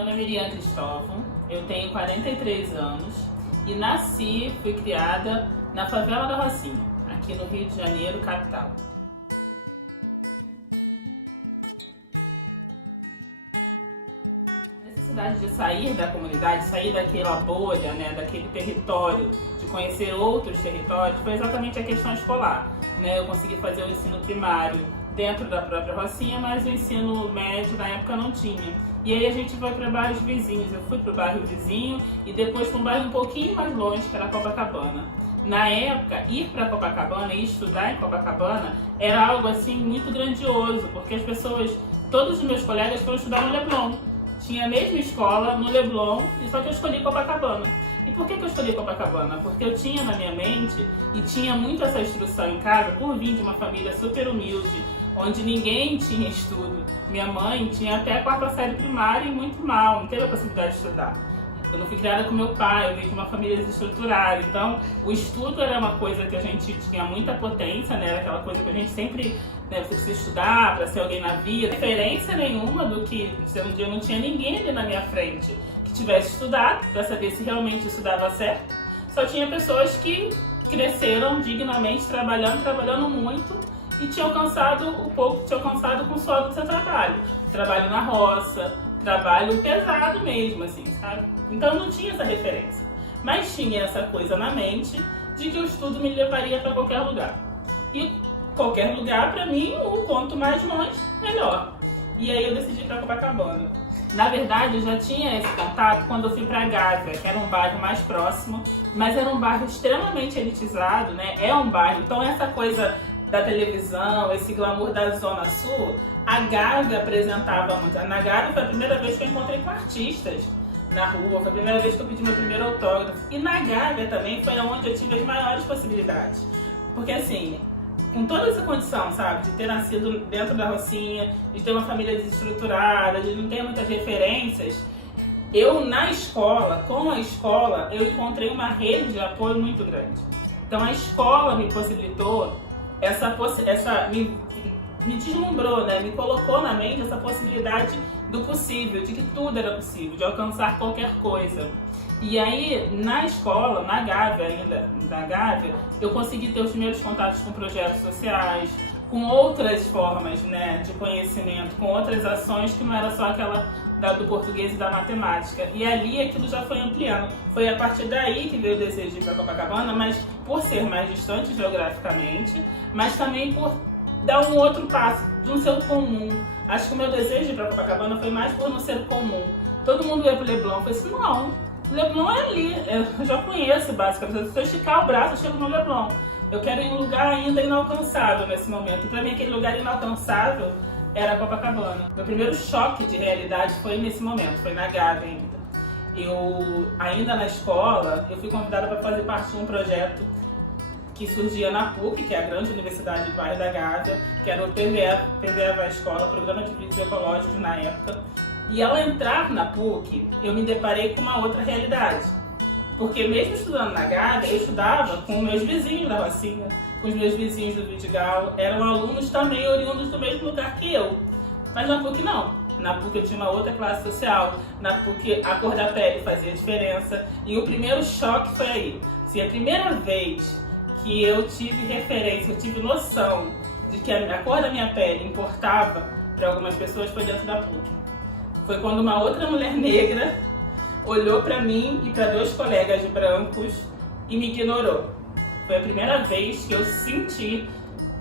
nome é Miriam Cristóvão, eu tenho 43 anos e fui criada na favela da Rocinha, aqui no Rio de Janeiro, capital. A necessidade de sair da comunidade, sair daquela bolha, daquele território, de conhecer outros territórios, foi exatamente a questão escolar. Eu consegui fazer o ensino primário dentro da própria Rocinha, mas o ensino médio na época não tinha. E aí a gente vai para bairros vizinhos. Eu fui para o bairro vizinho e depois para um bairro um pouquinho mais longe, que era Copacabana. Na época, ir para Copacabana e estudar em Copacabana era algo assim muito grandioso, porque as pessoas, todos os meus colegas foram estudar no Leblon. Tinha a mesma escola no Leblon, só que eu escolhi Copacabana. E por que eu escolhi Copacabana? Porque eu tinha na minha mente, e tinha muito essa instrução em casa, por vir de uma família super humilde, onde ninguém tinha estudo. Minha mãe tinha até a 4ª série primária e muito mal, não teve a possibilidade de estudar. Eu não fui criada com meu pai, eu vim de uma família desestruturada, então o estudo era uma coisa que a gente tinha muita potência, era aquela coisa que a gente sempre, você precisa estudar para ser alguém na vida. Referência nenhuma do que, um dia não tinha ninguém ali na minha frente que tivesse estudado para saber se realmente isso dava certo. Só tinha pessoas que cresceram dignamente, trabalhando muito, e tinha alcançado o pouco que tinha alcançado com o suor do seu trabalho. Trabalho na roça, trabalho pesado mesmo, assim, sabe? Então não tinha essa referência. Mas tinha essa coisa na mente de que o estudo me levaria para qualquer lugar. E qualquer lugar, para mim, o quanto mais longe, melhor. E aí eu decidi ir para Copacabana. Na verdade, eu já tinha esse contato quando eu fui para Gávea, que era um bairro mais próximo, mas era um bairro extremamente elitizado, É um bairro, então essa coisa da televisão, esse glamour da Zona Sul, a Gávea apresentava muito. Na Gávea foi a primeira vez que eu encontrei com artistas na rua, foi a primeira vez que eu pedi meu primeiro autógrafo. E na Gávea também foi onde eu tive as maiores possibilidades. Porque assim, com toda essa condição, sabe, de ter nascido dentro da Rocinha, de ter uma família desestruturada, de não ter muitas referências, eu na escola, com a escola, eu encontrei uma rede de apoio muito grande. Então a escola me possibilitou me deslumbrou, me colocou na mente essa possibilidade do possível, de que tudo era possível, de alcançar qualquer coisa. E aí, na escola, na Gávea, eu consegui ter os primeiros contatos com projetos sociais, com outras formas, de conhecimento, com outras ações que não era só aquela do português e da matemática. E ali aquilo já foi ampliando. Foi a partir daí que veio o desejo de ir para Copacabana, mas por ser mais distante geograficamente, mas também por dar um outro passo, de um ser comum. Acho que o meu desejo de ir para Copacabana foi mais por não ser comum. Todo mundo ia para o Leblon. Eu falei assim, não, o Leblon é ali, eu já conheço basicamente. Se eu esticar o braço, eu chego no Leblon. Eu quero ir em um lugar ainda inalcançável nesse momento. E para mim aquele lugar inalcançável era Copacabana. Meu primeiro choque de realidade foi nesse momento, foi na Gávea ainda. Ainda na escola, eu fui convidada para fazer parte de um projeto que surgia na PUC, que é a grande universidade do bairro da Gávea, que era o PVEVA Escola, Programa de Vídeos Ecológicos na época. E ao entrar na PUC, eu me deparei com uma outra realidade. Porque mesmo estudando na Gávea, eu estudava com meus vizinhos da Rocinha, com os meus vizinhos do Vidigal, eram alunos também oriundos do mesmo lugar que eu. Mas na PUC não. Na PUC eu tinha uma outra classe social, na PUC a cor da pele fazia diferença. E o primeiro choque foi aí. Assim, a primeira vez que eu tive referência, eu tive noção de que a cor da minha pele importava para algumas pessoas foi dentro da PUC. Foi quando uma outra mulher negra olhou para mim e para 2 colegas brancos e me ignorou. Foi a primeira vez que eu senti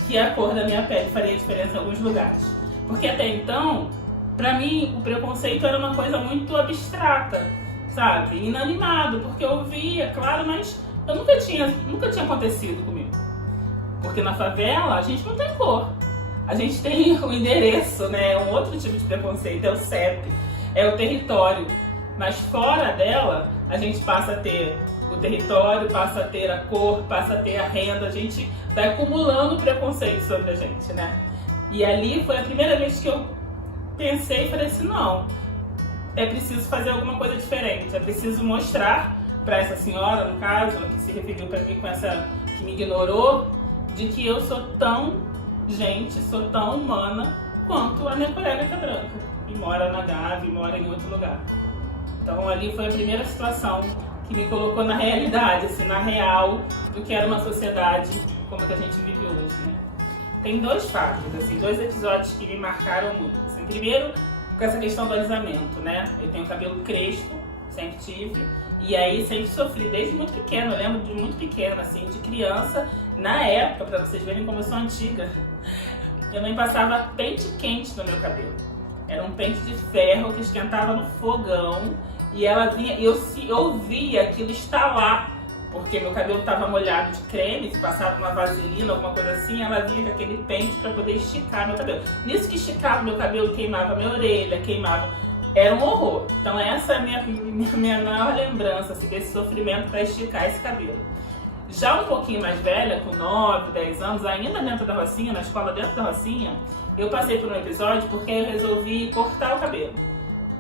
que a cor da minha pele faria diferença em alguns lugares. Porque até então, para mim, o preconceito era uma coisa muito abstrata, sabe? Inanimado, porque eu via, claro, mas eu nunca tinha acontecido comigo. Porque na favela a gente não tem cor. A gente tem o endereço, um outro tipo de preconceito, é o CEP, é o território. Mas fora dela, a gente passa a ter o território, passa a ter a cor, passa a ter a renda, a gente vai acumulando preconceito sobre a gente, E ali foi a primeira vez que eu pensei e falei assim, não, é preciso fazer alguma coisa diferente, é preciso mostrar para essa senhora, no caso, que se referiu para mim que me ignorou, de que eu sou tão gente, sou tão humana quanto a minha colega que é branca e mora na Gávea, e mora em outro lugar. Então ali foi a primeira situação que me colocou na realidade, assim, na real do que era uma sociedade como a que a gente vive hoje, né? Tem dois fatos, assim, dois episódios que me marcaram muito. Assim, primeiro, com essa questão do alisamento, né? Eu tenho cabelo crespo, sempre tive, e aí sempre sofri desde muito pequeno. Eu lembro de muito pequena, assim, de criança. Na época, pra vocês verem como eu sou antiga, minha mãe passava pente quente no meu cabelo. Era um pente de ferro que esquentava no fogão e ela vinha, eu via aquilo estalar, porque meu cabelo estava molhado de creme, se passava uma vaselina, alguma coisa assim, ela vinha com aquele pente para poder esticar meu cabelo. Nisso que esticava meu cabelo, queimava minha orelha, queimava. Era um horror. Então essa é a minha maior lembrança, assim, desse sofrimento para esticar esse cabelo. Já um pouquinho mais velha, com 9, 10 anos, ainda dentro da Rocinha, na escola dentro da Rocinha, eu passei por um episódio porque eu resolvi cortar o cabelo.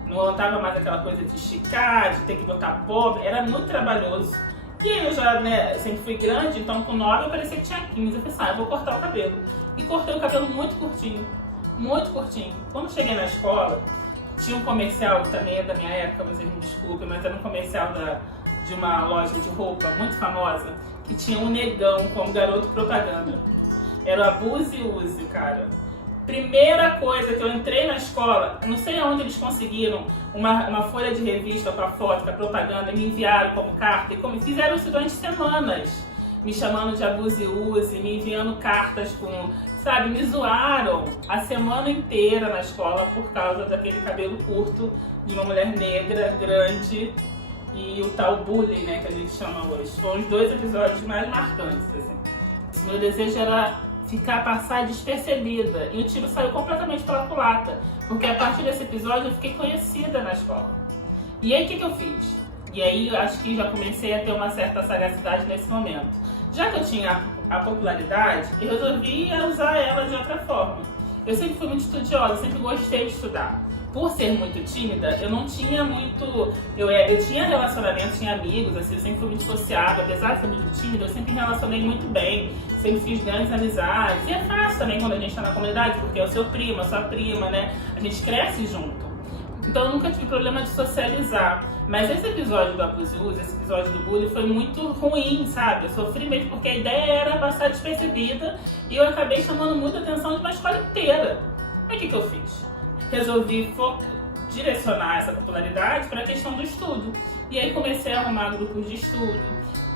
Não aguentava mais aquela coisa de esticar, de ter que botar bob, era muito trabalhoso. E eu já, né, sempre fui grande, então com 9 eu parecia que tinha 15. Eu pensei, eu vou cortar o cabelo. E cortei o cabelo muito curtinho, muito curtinho. Quando cheguei na escola, tinha um comercial que também é da minha época, vocês me desculpem, mas era um comercial de uma loja de roupa muito famosa, que tinha um negão como garoto propaganda. Era o Abuse e Use, cara. Primeira coisa que eu entrei na escola, não sei aonde eles conseguiram uma folha de revista com a foto, com a propaganda, me enviaram como carta, e fizeram isso durante semanas, me chamando de Abuse e Use, me enviando cartas com, sabe, me zoaram a semana inteira na escola por causa daquele cabelo curto de uma mulher negra, grande, e o tal bullying, né, que a gente chama hoje. Foram os dois episódios mais marcantes, assim. Meu desejo era passar despercebida, e o tiro saiu completamente pela culatra, porque a partir desse episódio eu fiquei conhecida na escola. E aí o que eu fiz? E aí eu acho que já comecei a ter uma certa sagacidade nesse momento. Já que eu tinha a popularidade, eu resolvi usar ela de outra forma. Eu sempre fui muito estudiosa, sempre gostei de estudar. Por ser muito tímida, eu não tinha muito... Eu tinha relacionamento, tinha amigos, assim, eu sempre fui muito sociável. Apesar de ser muito tímida, eu sempre me relacionei muito bem, sempre fiz grandes amizades. E é fácil também quando a gente está na comunidade, porque é o seu primo, a sua prima, né? A gente cresce junto. Então eu nunca tive problema de socializar. Mas esse episódio do Abuse e Use, esse episódio do bullying, foi muito ruim, sabe? Eu sofri mesmo porque a ideia era passar despercebida e eu acabei chamando muita atenção de uma escola inteira. Aí o que eu fiz? Resolvi direcionar essa popularidade para a questão do estudo. E aí comecei a arrumar grupos de estudo.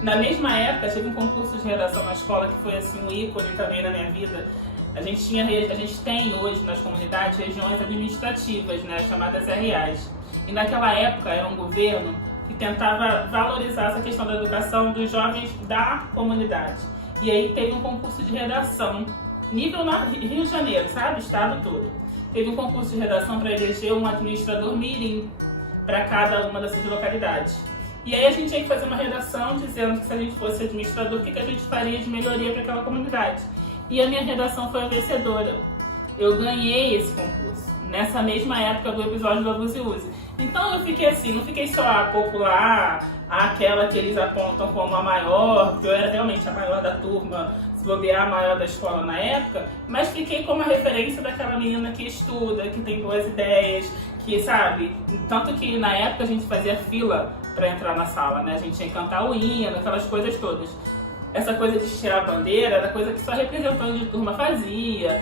Na mesma época, tive um concurso de redação na escola que foi assim um ícone também na minha vida. A gente tem hoje nas comunidades regiões administrativas, né, chamadas RAs. E naquela época era um governo que tentava valorizar essa questão da educação dos jovens da comunidade. E aí teve um concurso de redação, nível Rio de Janeiro, sabe? Estado todo. Teve um concurso de redação para eleger um administrador mirim para cada uma dessas localidades. E aí a gente tinha que fazer uma redação dizendo que se a gente fosse administrador, o que a gente faria de melhoria para aquela comunidade. E a minha redação foi a vencedora. Eu ganhei esse concurso, nessa mesma época do episódio do Abuse e Use. Então eu fiquei assim, não fiquei só a popular, aquela que eles apontam como a maior, porque eu era realmente a maior da turma, se bobear a maior da escola na época, mas fiquei como a referência daquela menina que estuda, que tem boas ideias, que sabe, tanto que na época a gente fazia fila para entrar na sala, né? A gente tinha que cantar o hino, aquelas coisas todas. Essa coisa de tirar a bandeira era coisa que só representante de turma fazia,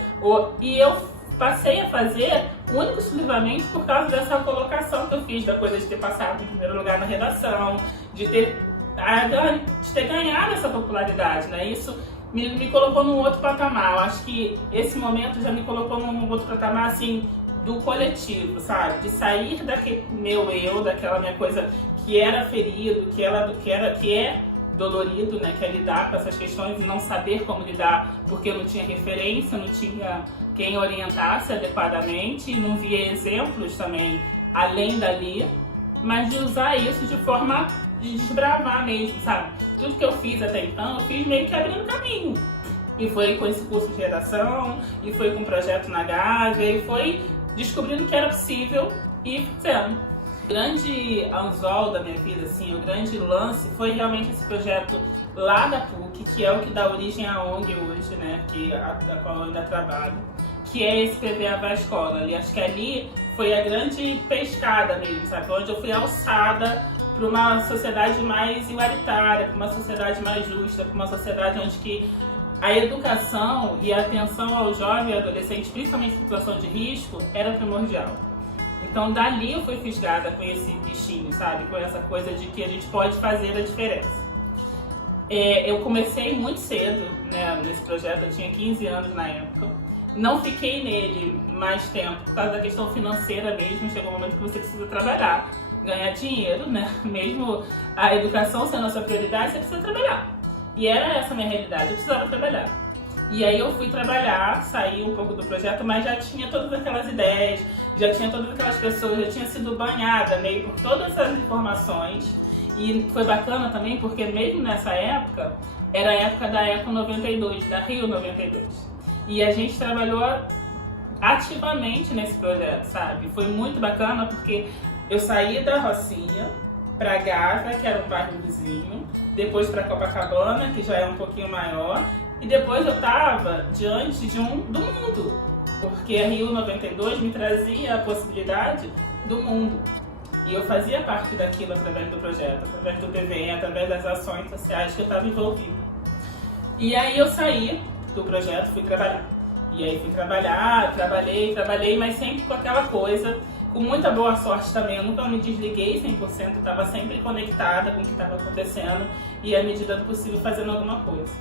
e eu passei a fazer única e exclusivamente por causa dessa colocação que eu fiz, da coisa de ter passado em primeiro lugar na redação, de ter ganhado essa popularidade, né? Isso me colocou num outro patamar. Eu acho que esse momento já me colocou num outro patamar, assim, do coletivo, sabe? De sair daquele meu eu, daquela minha coisa que era ferido, que é dolorido, né? Que é lidar com essas questões e não saber como lidar, porque eu não tinha referência, não tinha quem orientasse adequadamente, não via exemplos também além dali, mas de usar isso de forma de desbravar mesmo, sabe? Tudo que eu fiz até então, eu fiz meio que abrindo caminho. E foi com esse curso de redação, e foi com o projeto na Gávea, e foi descobrindo que era possível e fazendo. O grande anzol da minha vida, assim, o grande lance foi realmente esse projeto lá da PUC, que é o que dá origem à ONG hoje, né, a qual eu ainda trabalho, que é esse PVA vai à escola. Ali, acho que ali foi a grande pescada mesmo, sabe? Onde eu fui alçada para uma sociedade mais igualitária, para uma sociedade mais justa, para uma sociedade onde que a educação e a atenção ao jovem e adolescente, principalmente em situação de risco, era primordial. Então dali eu fui fisgada com esse bichinho, sabe? Com essa coisa de que a gente pode fazer a diferença. Eu comecei muito cedo, né, nesse projeto, eu tinha 15 anos na época. Não fiquei nele mais tempo por causa da questão financeira mesmo. Chegou um momento que você precisa trabalhar, ganhar dinheiro, né? Mesmo a educação sendo a sua prioridade, você precisa trabalhar. E era essa a minha realidade, eu precisava trabalhar. E aí eu fui trabalhar, saí um pouco do projeto, mas já tinha todas aquelas ideias, já tinha todas aquelas pessoas, já tinha sido banhada meio por todas essas informações. E foi bacana também porque mesmo nessa época, era a época da Eco 92, da Rio 92. E a gente trabalhou ativamente nesse projeto, sabe? Foi muito bacana porque eu saí da Rocinha para Gávea, que era um bairro vizinho, depois para Copacabana, que já é um pouquinho maior, e depois eu estava diante do mundo, porque a Rio 92 me trazia a possibilidade do mundo. E eu fazia parte daquilo através do projeto, através do PVE, através das ações sociais que eu estava envolvida. E aí eu saí do projeto, fui trabalhar. E aí fui trabalhar, trabalhei, mas sempre com aquela coisa, com muita boa sorte também. Eu nunca me desliguei 100%, estava sempre conectada com o que estava acontecendo e, à medida do possível, fazendo alguma coisa.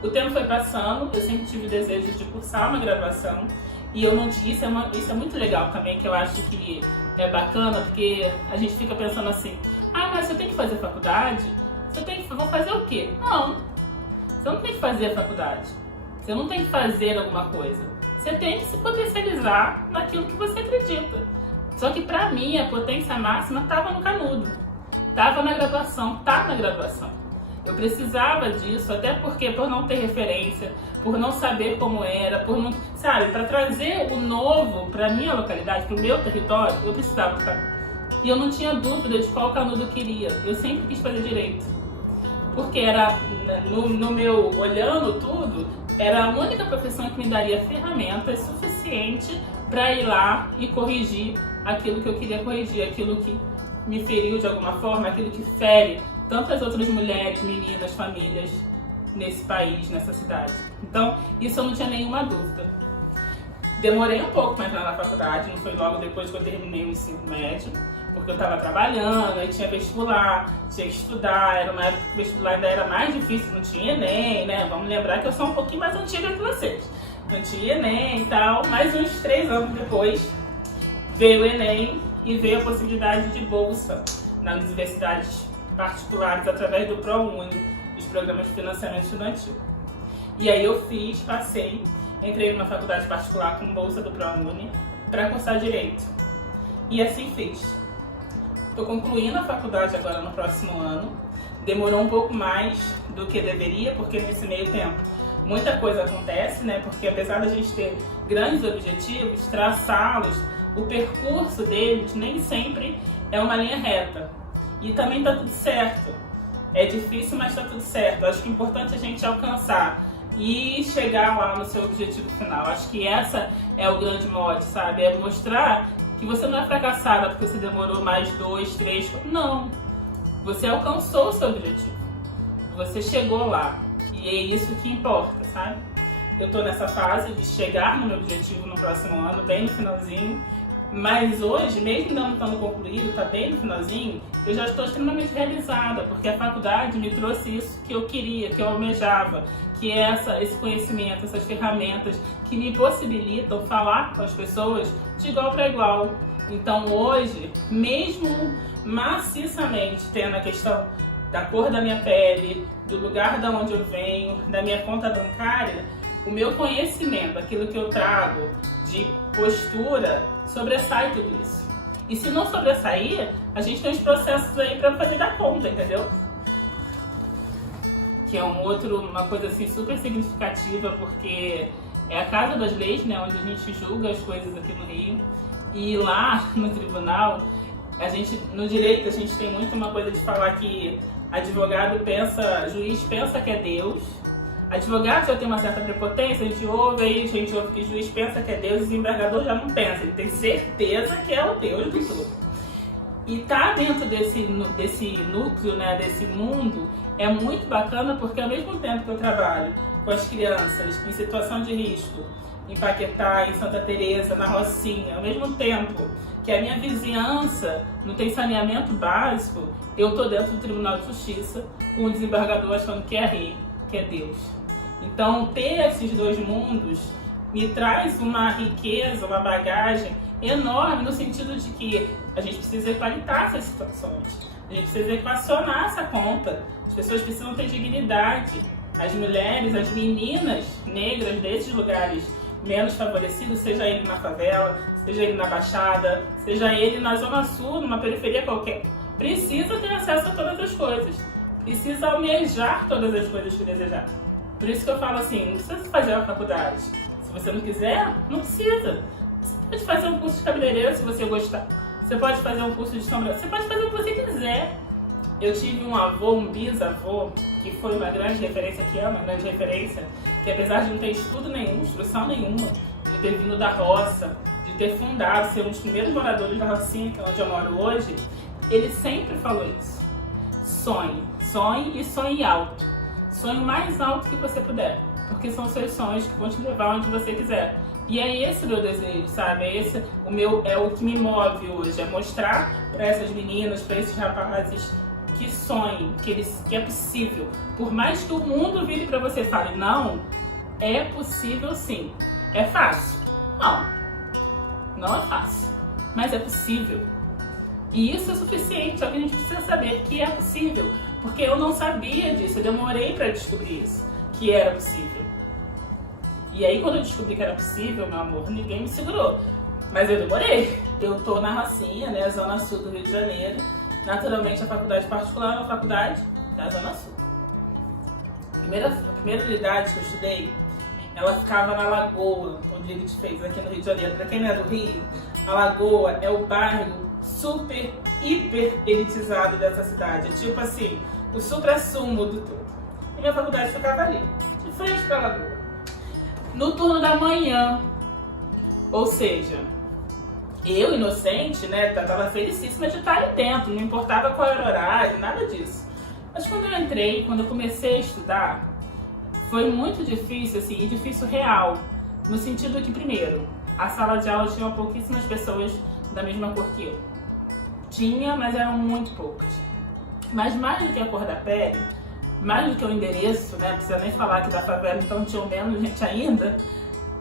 O tempo foi passando, eu sempre tive o desejo de cursar uma graduação e eu não tinha. Isso é muito legal também, que eu acho que é bacana, porque a gente fica pensando assim: ah, mas você tem que fazer faculdade? Vou fazer o quê? Não, você não tem que fazer a faculdade. Você não tem que fazer alguma coisa. Você tem que se potencializar naquilo que você acredita. Só que pra mim a potência máxima estava no canudo, estava na graduação, tá na graduação. Eu precisava disso, até porque por não ter referência, por não saber como era, por não, sabe, para trazer o novo para minha localidade, para o meu território, eu precisava do canudo. E eu não tinha dúvida de qual canudo eu queria. Eu sempre quis fazer direito, porque era no meu olhando tudo, era a única profissão que me daria ferramentas suficientes para ir lá e corrigir aquilo que eu queria corrigir, aquilo que me feriu de alguma forma, aquilo que fere tantas outras mulheres, meninas, famílias nesse país, nessa cidade. Então, isso eu não tinha nenhuma dúvida. Demorei um pouco para entrar na faculdade, não foi logo depois que eu terminei o ensino médio, porque eu estava trabalhando, aí tinha vestibular, tinha que estudar, era uma época que o vestibular ainda era mais difícil, não tinha Enem, né? Vamos lembrar que eu sou um pouquinho mais antiga que vocês. Não tinha Enem e tal, mas uns 3 anos depois veio o Enem e veio a possibilidade de bolsa nas universidades particulares através do ProUni, dos programas de financiamento estudantil. E aí eu passei, entrei numa faculdade particular com bolsa do ProUni para cursar Direito. E assim fiz. Estou concluindo a faculdade agora no próximo ano. Demorou um pouco mais do que deveria, porque nesse meio tempo muita coisa acontece, né? Porque apesar da gente ter grandes objetivos, traçá-los, o percurso deles nem sempre é uma linha reta. E também tá tudo certo. É difícil, mas tá tudo certo. Acho que é importante a gente alcançar e chegar lá no seu objetivo final. Acho que essa é o grande mote, sabe? É mostrar que você não é fracassada porque você demorou mais 2, 3, 4. Não. Você alcançou o seu objetivo. Você chegou lá. E é isso que importa, sabe? Eu tô nessa fase de chegar no meu objetivo no próximo ano, bem no finalzinho. Mas hoje, mesmo não estando concluído, tá bem no finalzinho, eu já estou extremamente realizada, porque a faculdade me trouxe isso que eu queria, que eu almejava, que é esse conhecimento, essas ferramentas que me possibilitam falar com as pessoas de igual para igual. Então hoje, mesmo maciçamente tendo a questão da cor da minha pele, do lugar da onde eu venho, da minha conta bancária, o meu conhecimento, aquilo que eu trago de postura, sobressai tudo isso. E se não sobressair, a gente tem os processos aí para fazer dar conta, entendeu? Que é uma coisa assim super significativa, porque é a casa das leis, né, onde a gente julga as coisas aqui no Rio. E lá no tribunal, no direito a gente tem muito uma coisa de falar que advogado pensa, juiz pensa que é Deus, Advogado já tem uma certa prepotência, a gente ouve que o juiz pensa que é Deus e o desembargador já não pensa, ele tem certeza que é o Deus do tudo. E tá dentro desse núcleo, né, desse mundo, é muito bacana porque ao mesmo tempo que eu trabalho com as crianças em situação de risco, em Paquetá, em Santa Teresa, na Rocinha, ao mesmo tempo que a minha vizinhança não tem saneamento básico, eu tô dentro do Tribunal de Justiça com o desembargador achando que é rei, que é Deus. Então, ter esses dois mundos me traz uma riqueza, uma bagagem enorme no sentido de que a gente precisa equalitar essas situações, a gente precisa equacionar essa conta, as pessoas precisam ter dignidade, as mulheres, as meninas negras desses lugares menos favorecidos, seja ele na favela, seja ele na Baixada, seja ele na Zona Sul, numa periferia qualquer, precisa ter acesso a todas as coisas, precisa almejar todas as coisas que desejar. Por isso que eu falo assim, não precisa fazer a faculdade. Se você não quiser, não precisa. Você pode fazer um curso de cabeleireiro se você gostar. Você pode fazer um curso de sombra. Você pode fazer o que você quiser. Eu tive um avô, um bisavô, que foi uma grande referência, que é uma grande referência, que apesar de não ter estudo nenhum, instrução nenhuma, de ter vindo da roça, de ter fundado, ser um dos primeiros moradores da Rocinha, que é onde eu moro hoje, ele sempre falou isso. Sonhe, sonhe e sonhe alto. Sonhe o mais alto que você puder, porque são os seus sonhos que vão te levar onde você quiser. E é esse o meu desejo, sabe? É o que me move hoje, é mostrar para essas meninas, para esses rapazes que sonhem, que é possível. Por mais que o mundo vire para você e fale, não, é possível sim. É fácil? Não, não é fácil, mas é possível. E isso é suficiente, é o que a gente precisa saber, que é possível. Porque eu não sabia disso, eu demorei para descobrir isso, que era possível. E aí quando eu descobri que era possível, meu amor, ninguém me segurou. Mas eu demorei. Eu tô na Rocinha, né, Zona Sul do Rio de Janeiro. Naturalmente a faculdade particular é uma faculdade da Zona Sul. A primeira unidade que eu estudei, ela ficava na Lagoa, Rodrigo fez aqui no Rio de Janeiro. Para quem não é do Rio, a Lagoa é o bairro super, hiper elitizado dessa cidade. É tipo assim, o supra-sumo do todo. E minha faculdade ficava ali, de frente para a Lagoa. No turno da manhã, ou seja, eu, inocente, né, tava felicíssima de estar ali dentro, não importava qual era o horário, nada disso. Mas quando eu entrei, quando eu comecei a estudar, foi muito difícil, assim, e difícil real, no sentido que, primeiro, a sala de aula tinha pouquíssimas pessoas da mesma cor que eu. Tinha, mas eram muito poucas. Mas mais do que a cor da pele, mais do que o endereço, né, não precisa nem falar que da favela então tinha menos gente ainda,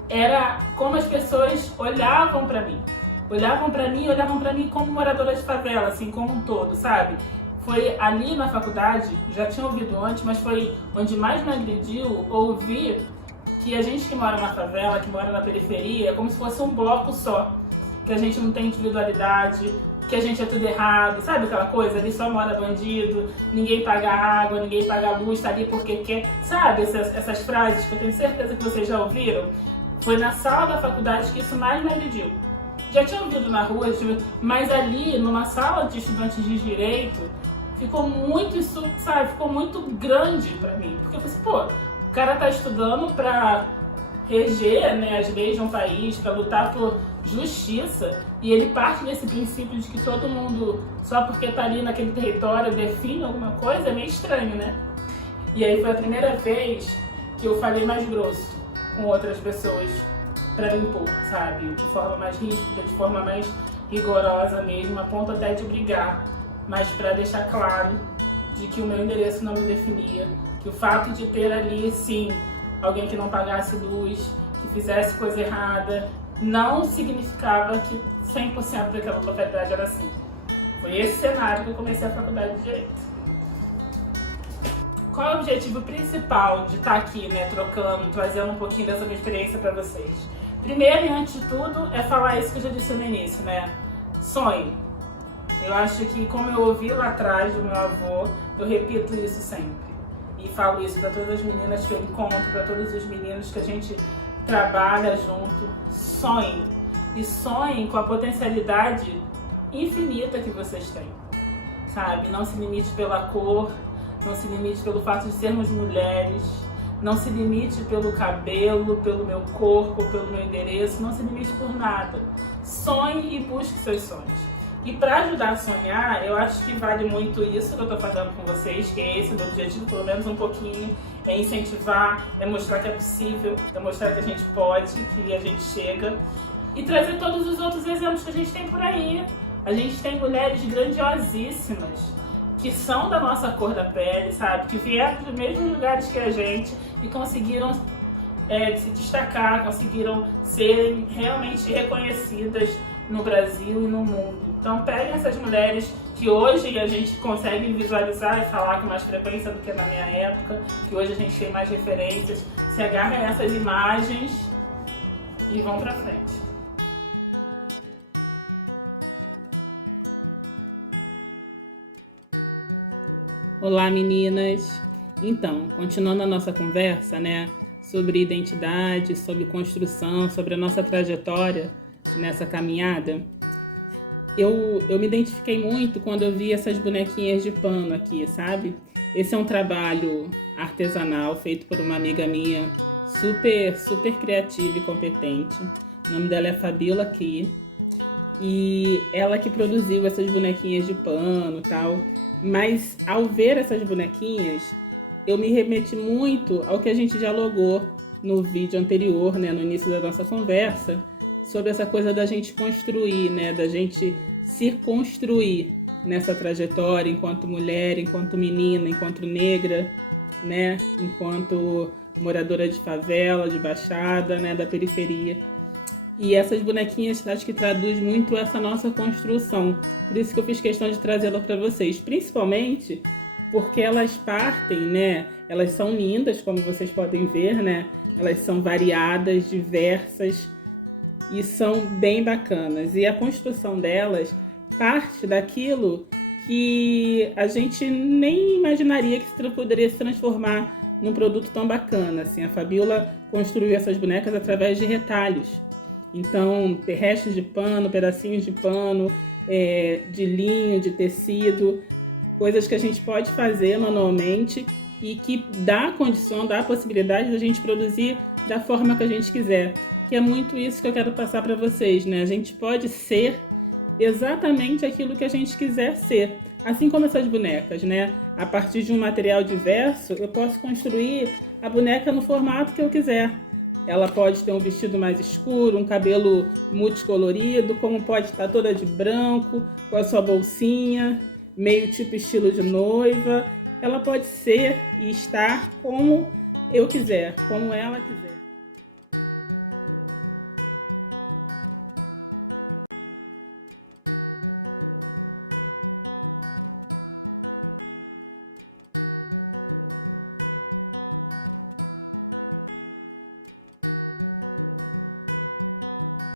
era como as pessoas olhavam pra mim. Olhavam pra mim como moradora de favela, assim, como um todo, sabe? Foi ali na faculdade, já tinha ouvido antes, mas foi onde mais me agrediu ouvir que a gente que mora na favela, que mora na periferia, é como se fosse um bloco só. Que a gente não tem individualidade, que a gente é tudo errado, sabe aquela coisa? Ali só mora bandido, ninguém paga água, ninguém paga luz, tá ali porque quer. Sabe essas frases que eu tenho certeza que vocês já ouviram? Foi na sala da faculdade que isso mais me agrediu. Já tinha ouvido na rua, mas ali, numa sala de estudantes de direito, ficou muito isso, sabe? Ficou muito grande pra mim. Porque eu falei assim, pô, o cara tá estudando pra reger, né, as leis de um país, pra lutar por justiça, e ele parte desse princípio de que todo mundo, só porque tá ali naquele território, define alguma coisa, é meio estranho, né? E aí foi a primeira vez que eu falei mais grosso com outras pessoas pra me impor, sabe? De forma mais ríspida, de forma mais rigorosa mesmo, a ponto até de brigar, mas pra deixar claro de que o meu endereço não me definia, que o fato de ter ali, sim, alguém que não pagasse luz, que fizesse coisa errada, não significava que 100% daquela localidade era assim. Foi esse cenário que eu comecei a faculdade de Direito. Qual é o objetivo principal de estar aqui, né, trocando, trazendo um pouquinho dessa minha experiência para vocês? Primeiro e antes de tudo, é falar isso que eu já disse no início, né? Sonho. Eu acho que, como eu ouvi lá atrás do meu avô, eu repito isso sempre. E falo isso para todas as meninas que eu encontro, para todos os meninos que a gente trabalha junto. Sonhem. E sonhem com a potencialidade infinita que vocês têm. Sabe? Não se limite pela cor, não se limite pelo fato de sermos mulheres, Não se limite pelo cabelo, pelo meu corpo, pelo meu endereço, não se limite por nada. Sonhe e busque seus sonhos. E para ajudar a sonhar, eu acho que vale muito isso que eu estou fazendo com vocês, que é esse o meu objetivo, pelo menos um pouquinho, é incentivar, é mostrar que é possível, é mostrar que a gente pode, que a gente chega, e trazer todos os outros exemplos que a gente tem por aí. A gente tem mulheres grandiosíssimas, que são da nossa cor da pele, sabe? Que vieram dos mesmos lugares que a gente e conseguiram se destacar, conseguiram ser realmente reconhecidas no Brasil e no mundo. Então peguem essas mulheres que hoje a gente consegue visualizar e falar com mais frequência do que na minha época, que hoje a gente tem mais referências, se agarrem a essas imagens e vão pra frente. Olá, meninas! Então, continuando a nossa conversa, né, sobre identidade, sobre construção, sobre a nossa trajetória nessa caminhada, eu me identifiquei muito quando eu vi essas bonequinhas de pano aqui, sabe? Esse é um trabalho artesanal feito por uma amiga minha, super criativa e competente. O nome dela é Fabiola aqui. E ela que produziu essas bonequinhas de pano e tal. Mas ao ver essas bonequinhas, eu me remeti muito ao que a gente dialogou no vídeo anterior, né, no início da nossa conversa, sobre essa coisa da gente construir, né, da gente se construir nessa trajetória enquanto mulher, enquanto menina, enquanto negra, né, enquanto moradora de favela, de baixada, né, da periferia. E essas bonequinhas acho que traduz muito essa nossa construção. Por isso que eu fiz questão de trazê-la para vocês, principalmente porque elas partem, né? Elas são lindas, como vocês podem ver, né? Elas são variadas, diversas e são bem bacanas. E a construção delas parte daquilo que a gente nem imaginaria que poderia se transformar num produto tão bacana. Assim, a Fabiola construiu essas bonecas através de retalhos. Então, restos de pano, pedacinhos de pano, de linho, de tecido, coisas que a gente pode fazer manualmente e que dá a condição, dá a possibilidade da gente produzir da forma que a gente quiser. Que é muito isso que eu quero passar para vocês, né? A gente pode ser exatamente aquilo que a gente quiser ser. Assim como essas bonecas, né? A partir de um material diverso, eu posso construir a boneca no formato que eu quiser. Ela pode ter um vestido mais escuro, um cabelo multicolorido, como pode estar toda de branco, com a sua bolsinha, meio tipo estilo de noiva. Ela pode ser e estar como eu quiser, como ela quiser.